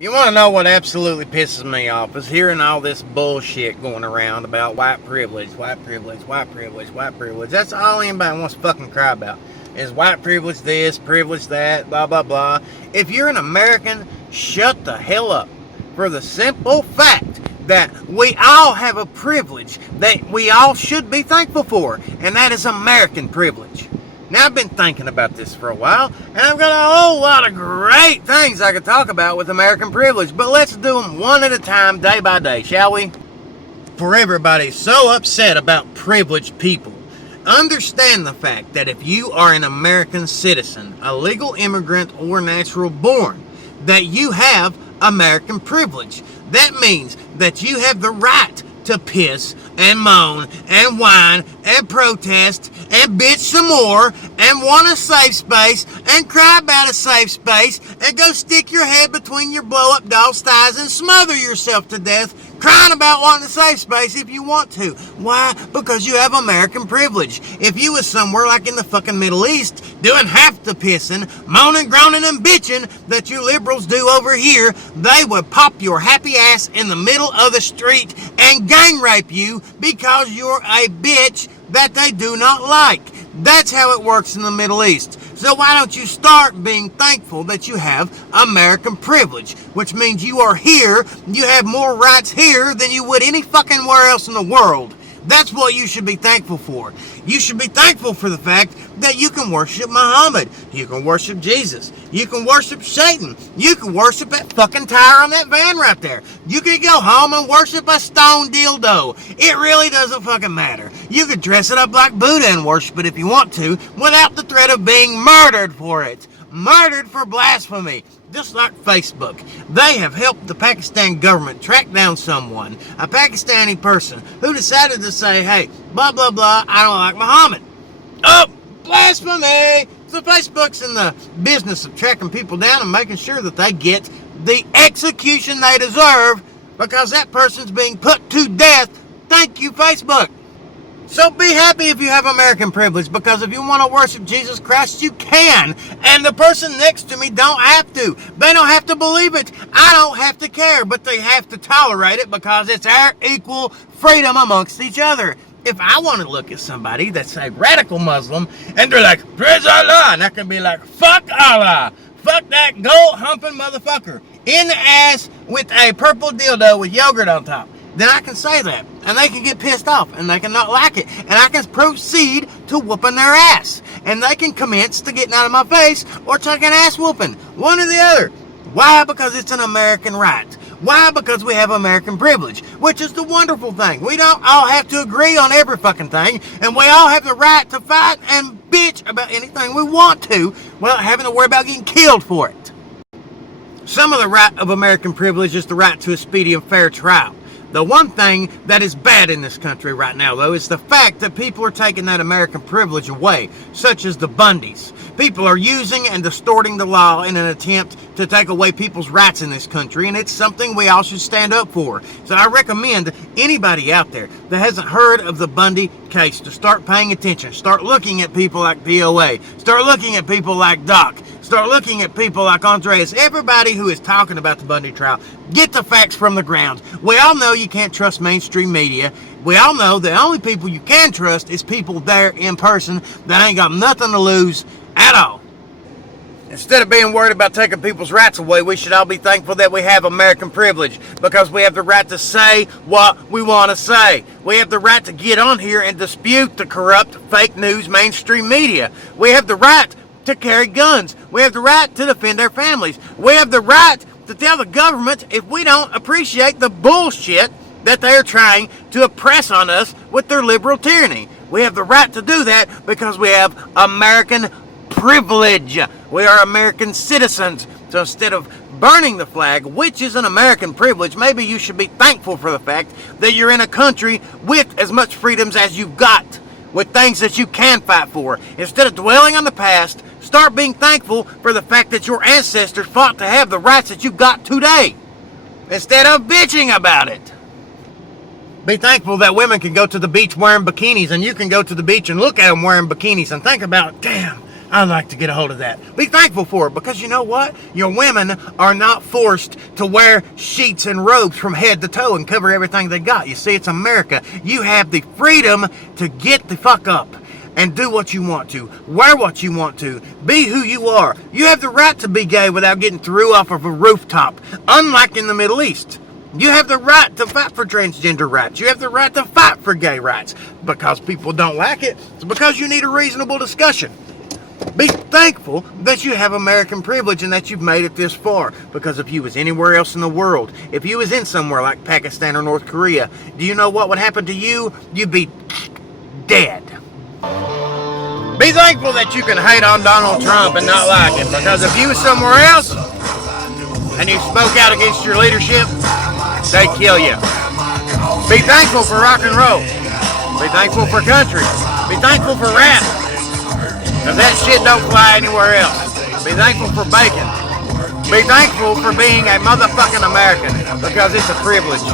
You want to know what absolutely pisses me off is hearing all this bullshit going around about white privilege, white privilege, white privilege, white privilege. That's all anybody wants to fucking cry about is white privilege this, privilege that, blah, blah, blah. If you're an American, shut the hell up. For the simple fact that we all have a privilege that we all should be thankful for, and that is American privilege. Now, I've been thinking about this for a while, and I've got a whole lot of great things I could talk about with American privilege, but let's do them one at a time, day by day, shall we? For everybody so upset about privileged people, understand the fact that if you are an American citizen, a legal immigrant, or natural born, that you have American privilege. That means that you have the right to piss and moan and whine and protest and bitch some more and want a safe space and cry about a safe space and go stick your head between your blow up doll's thighs and smother yourself to death crying about wanting a safe space if you want to. Why? Because you have American privilege. If you was somewhere like in the fucking Middle East doing half the pissing, moaning, groaning, and bitching that you liberals do over here, they would pop your happy ass in the middle of the street and gang rape you because you're a bitch that they do not like. That's how it works in the Middle East. So why don't you start being thankful that you have American privilege, which means you are here, you have more rights here than you would any fucking where else in the world. That's what you should be thankful for. You should be thankful for the fact that you can worship Muhammad. You can worship Jesus. You can worship Satan. You can worship that fucking tire on that van right there. You can go home and worship a stone dildo. It really doesn't fucking matter. You could dress it up like Buddha and worship it if you want to without the threat of being murdered for it. Murdered for blasphemy. Just like Facebook. They have helped the Pakistan government track down someone, a Pakistani person, who decided to say, hey, blah, blah, blah, I don't like Muhammad. Oh, blasphemy! So Facebook's in the business of tracking people down and making sure that they get the execution they deserve because that person's being put to death. Thank you, Facebook. So be happy if you have American privilege, because if you want to worship Jesus Christ, you can. And the person next to me don't have to. They don't have to believe it. I don't have to care, but they have to tolerate it because it's our equal freedom amongst each other. If I want to look at somebody that's a radical Muslim and they're like, praise Allah, and I can be like, fuck Allah. Fuck that goat humping motherfucker in the ass with a purple dildo with yogurt on top. Then I can say that, and they can get pissed off, and they can not like it, and I can proceed to whooping their ass, and they can commence to getting out of my face or taking ass whooping, one or the other. Why? Because it's an American right. Why? Because we have American privilege, which is the wonderful thing. We don't all have to agree on every fucking thing, and we all have the right to fight and bitch about anything we want to without having to worry about getting killed for it. Some of the right of American privilege is the right to a speedy and fair trial. The one thing that is bad in this country right now, though, is the fact that people are taking that American privilege away, such as the Bundys. People are using and distorting the law in an attempt to take away people's rights in this country, and it's something we all should stand up for. So I recommend anybody out there that hasn't heard of the Bundy case to start paying attention. Start looking at people like POA. Start looking at people like Doc. Start looking at people like Andreas. Everybody who is talking about the Bundy trial. Get the facts from the ground. We all know you can't trust mainstream media. We all know the only people you can trust is people there in person that ain't got nothing to lose at all. Instead of being worried about taking people's rights away, we should all be thankful that we have American privilege, because we have the right to say what we want to say. We have the right to get on here and dispute the corrupt, fake news mainstream media. We have the right to carry guns. We have the right to defend our families. We have the right to tell the government if we don't appreciate the bullshit that they're trying to oppress on us with their liberal tyranny. We have the right to do that because we have American privilege. We are American citizens. So instead of burning the flag, which is an American privilege, maybe you should be thankful for the fact that you're in a country with as much freedoms as you've got, with things that you can fight for. Instead of dwelling on the past, start being thankful for the fact that your ancestors fought to have the rights that you got today, instead of bitching about it. Be thankful that women can go to the beach wearing bikinis, and you can go to the beach and look at them wearing bikinis and think about, damn, I'd like to get a hold of that. Be thankful for it, because you know what? Your women are not forced to wear sheets and robes from head to toe and cover everything they got. You see, it's America. You have the freedom to get the fuck up and do what you want to, wear what you want to, be who you are. You have the right to be gay without getting thrown off of a rooftop, unlike in the Middle East. You have the right to fight for transgender rights. You have the right to fight for gay rights. Because people don't like it, it's because you need a reasonable discussion. Be thankful that you have American privilege and that you've made it this far. Because if you was anywhere else in the world, if you was in somewhere like Pakistan or North Korea, do you know what would happen to you? You'd be dead. Be thankful that you can hate on Donald Trump and not like him. Because if you was somewhere else and you spoke out against your leadership, they'd kill you. Be thankful for rock and roll. Be thankful for country. Be thankful for rap. Because that shit don't fly anywhere else. Be thankful for bacon. Be thankful for being a motherfucking American. Because it's a privilege.